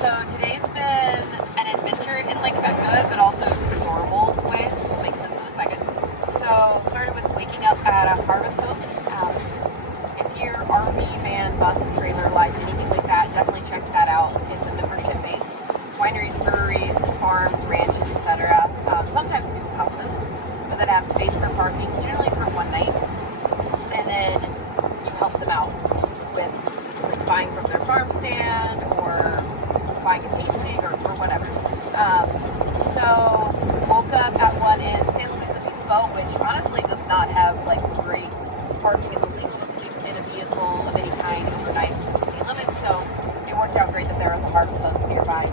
So today's been an adventure in like a good but also normal way. This will make sense in a second. So started with waking up at a harvest host. If you're RV, van, bus, trailer life, anything like that, definitely check that out. It's a membership based. Wineries, breweries, farms, ranches, etc. Sometimes people's houses, but that have space for parking, generally for one night. And then you help them out with like buying from their farm stand or buying a tasting or whatever. So woke up at one in San Luis Obispo, which honestly does not have like great parking. It's illegal to sleep in a vehicle of any kind overnight with city limits, so it worked out great that there was a harvest host nearby.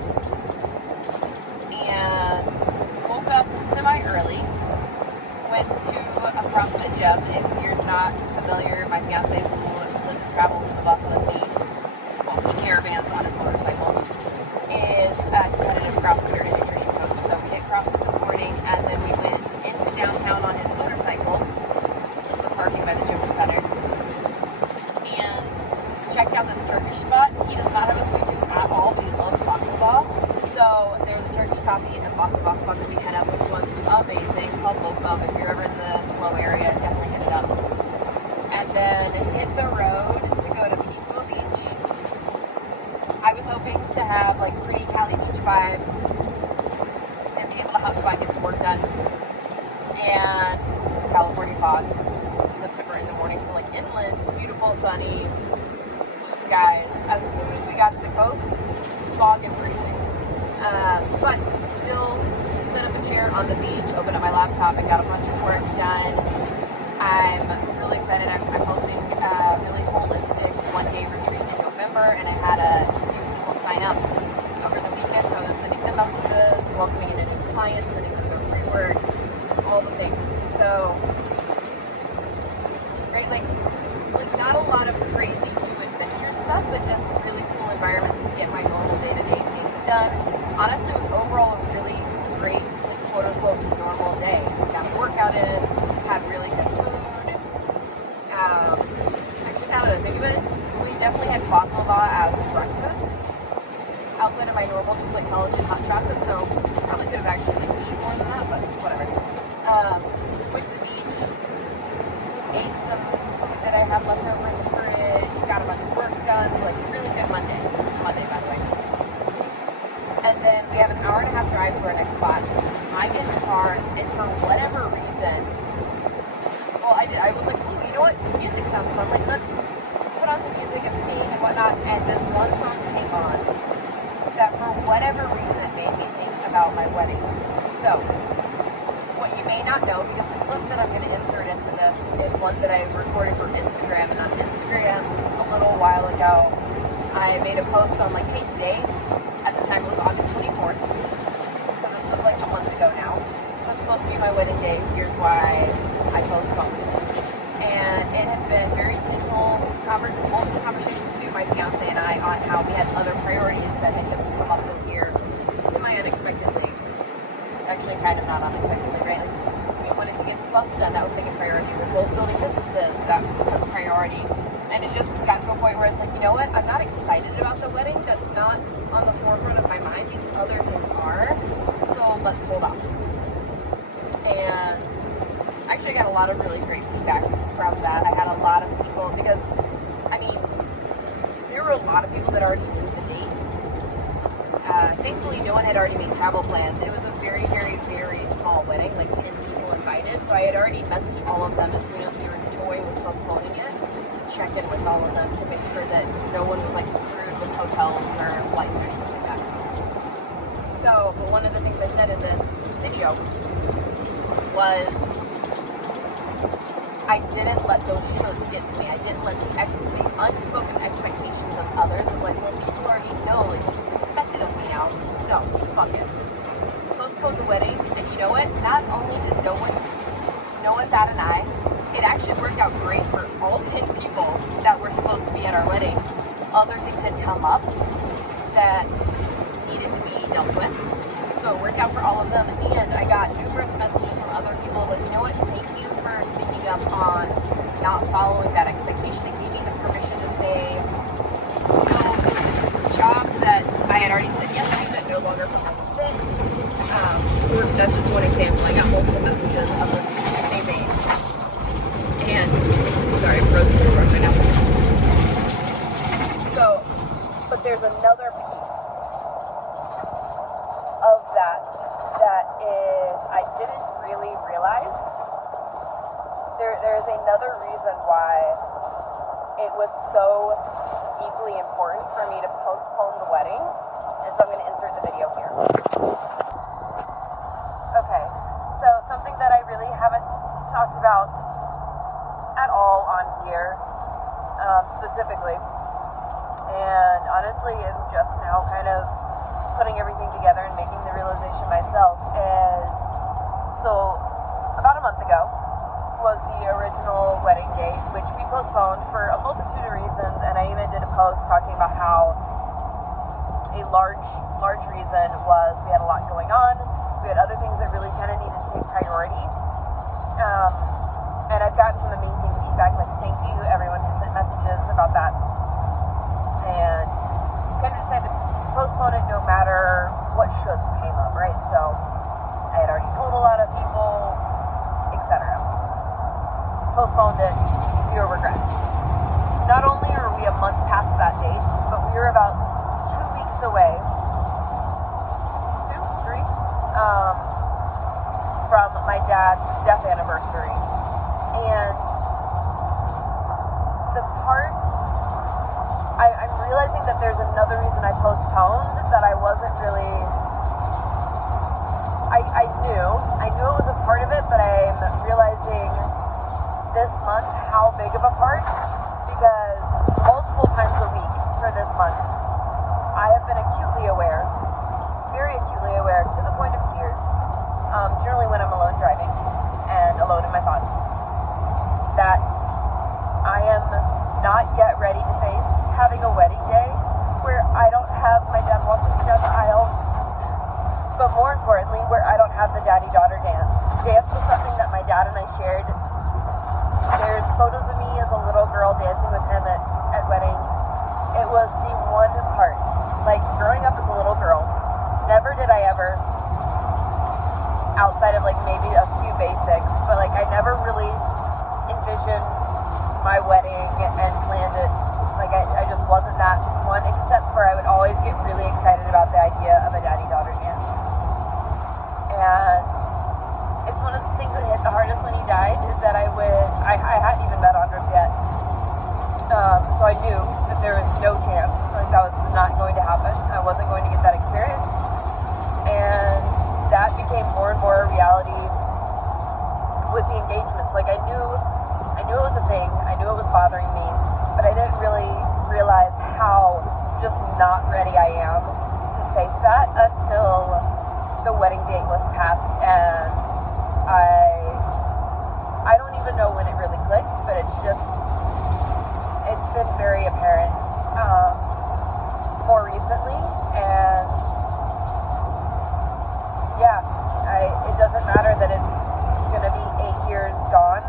And woke up semi-early, went to a CrossFit gym. If you're not familiar, my fiance who lives and travels in the bus with me, well, he caravans on his motorcycle, is a competitive CrossFitter and nutrition coach. So we hit CrossFit this morning, and then we went into downtown on his motorcycle. The parking by the gym was better. And checked out this Turkish spot. He does not have a sweet tooth at all, but he loves baklava. So there's a Turkish coffee and baklava spot that we hit up, which was amazing, called Lokum. If you're ever in the slow area, definitely hit it up. And then hit the road to go to Peaceful Beach. I was hoping to have like pretty Cali Beach vibes and be able to hustle and get some work done. And California fog, September in the morning, so like inland, beautiful, sunny, blue skies. As soon as we got to the coast, fog and freezing. But still set up a chair on the beach, opened up my laptop, and got a bunch of work done. I'm really excited. I'm hosting a really holistic one-day retreat in November, and I had a few people sign up over the weekend, so I was sending them messages, welcoming in new clients, sending them their free work, all the things. So, right, like, with not a lot of crazy new adventure stuff, but just really cool environments to get my normal day-to-day things done. Honestly, it was overall a really great, like, quote-unquote normal day. Got a workout in, had really good food. Actually, now that I think of it, we definitely had baklava as breakfast outside of my normal, just like collagen hot chocolate. So probably could have actually like, eaten more than that, but whatever. Went to the beach, ate some food that I have left over in the fridge, got a bunch of work done. So like really good Monday. It's Monday, by the way. And then we have an hour and a half drive to our next spot. I get in the car, and for whatever reason, I was like, ooh, you know what? Music sounds fun. Like, let's put on some music and sing and whatnot. And this one song came on that, for whatever reason, made me think about my wedding. So, what you may not know, because the clip that I'm going to insert into this is one that I recorded for Instagram. And on Instagram, a little while ago, I made a post on, like, hey, today, at the time it was August 24th. So this was like a month ago now. It was supposed to be my wedding day. Here's why I postponed. And it had been very intentional, multiple conversations between my fiance and I on how we had other priorities that had just come up this year, semi-unexpectedly. Actually, kind of not unexpectedly, right? Like, we wanted to get the bus done. That was taking priority. We're both building businesses. That took priority. And it just got to a point where it's like, you know what? I'm not excited about the wedding. That's not on the forefront of my mind. These other things are. So let's hold on. And actually, I got a lot of really great feedback from that. I had a lot of people, because, I mean, there were a lot of people that already knew the date. Thankfully, no one had already made travel plans. It was a very, very, very small wedding, like 10 people invited. So I had already messaged all of them as soon as we were toying with postponing it, to check in with all of them to make sure that no one was like screwed with hotels or flights or anything like that. So one of the things I said in this video was, I didn't let those shoulds get to me. I didn't let the unspoken expectations of others of like, well, people already know, like, this is expected of me now. No, fuck it. Postpone the wedding, and you know what? Not only did no one bat an eye, it actually worked out great for all 10 people that were supposed to be at our wedding. Other things had come up that needed to be dealt with. So it worked out for all of them, and I got numerous messages from other people like, you know what, thank you for speaking up on not following that expectation. It gave me the permission to say, you know, the job that I had already said there's another piece of that is I didn't really realize. There's another reason why it was so deeply important for me to postpone the wedding, and so I'm going to insert the video here. Okay, so something that I really haven't talked about at all on here, specifically, and honestly I'm just now kind of putting everything together and making the realization myself, is so about a month ago was the original wedding date, which we postponed for a multitude of reasons, and I even did a post talking about how a large reason was we had a lot going on, we had other things that really kind of needed to take priority, and I've gotten some amazing feedback, like thank you to everyone who sent messages about that, and kind of decided to postpone it no matter what shoulds came up, right? So I had already told a lot of people, etc. Postponed it, zero regrets. Not only are we a month past that date, but we are about 2 weeks away, 2, 3, from my dad's death anniversary. And the part, I'm realizing that there's another reason I postponed that I wasn't really, I knew it was a part of it, but I'm realizing this month how big of a part, because multiple times a week for this month I have been acutely aware, very acutely aware, to the point of tears, generally when I'm alone driving and alone in my thoughts, that I am not yet ready to face having a wedding day where I don't have my dad walking down the aisle, but more importantly where I don't have the daddy-daughter dance. Dance was something that my dad and I shared. There's photos of me as a little girl dancing with him at weddings. It was the one part. Like, growing up as a little girl, never did I ever, outside of like maybe a few basics, but like I never really envisioned my wedding and planned it. Like I just wasn't that one, except for I would always get really excited about the idea of a daddy-daughter dance. And it's one of the things that hit the hardest when he died, is that I hadn't even met Andres yet. So I knew that there was no chance, like that was not going to happen. I wasn't going to get that experience. And that became more and more a reality with the engagements. Like I knew it was a thing, I knew it was bothering me, but I didn't really realize how just not ready I am to face that until the wedding date was passed, and I don't even know when it really clicked, but it's been very apparent more recently, and yeah, it doesn't matter that it's gonna be 8 years gone.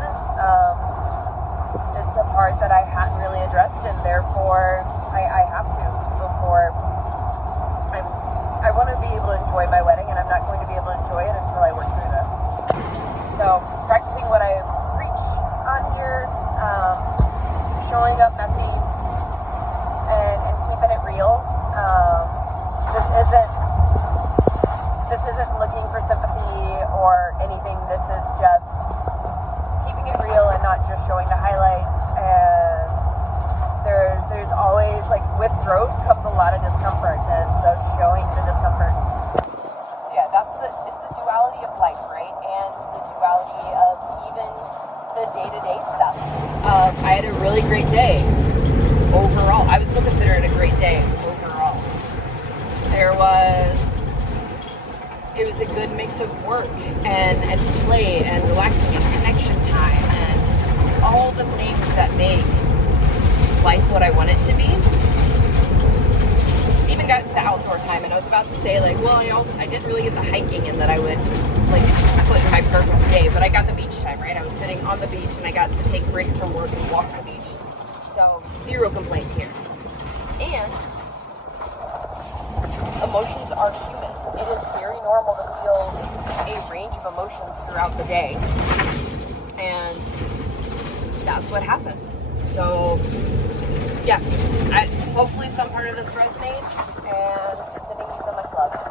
It's a part that I hadn't really addressed, and therefore I have to before I want to be able to enjoy my wedding, and I'm not going to be able to enjoy it until I work through this. So practicing what I preach on here, showing up messy and keeping it real. This isn't looking for sympathy or anything. This is just keeping it real and not just showing the highlights. And there's always, like, with growth comes a lot of discomfort, and so showing the discomfort. So yeah, it's the duality of life, right? And the duality of even the day-to-day stuff. I had a really great day overall. I would still consider it a great day overall. It was a good mix of work and play and relaxing and connection time and all the things that make life what I want it to be. Even got the outdoor time, and I was about to say, like, well, I didn't really get the hiking in that I would, like, put my perfect day, but I got the beach time, right? I was sitting on the beach and I got to take breaks from work and walk the beach. So, zero complaints here. And emotions are human. It is very normal to feel a range of emotions throughout the day. And that's what happened. So yeah, hopefully some part of this resonates, and sending you so much love.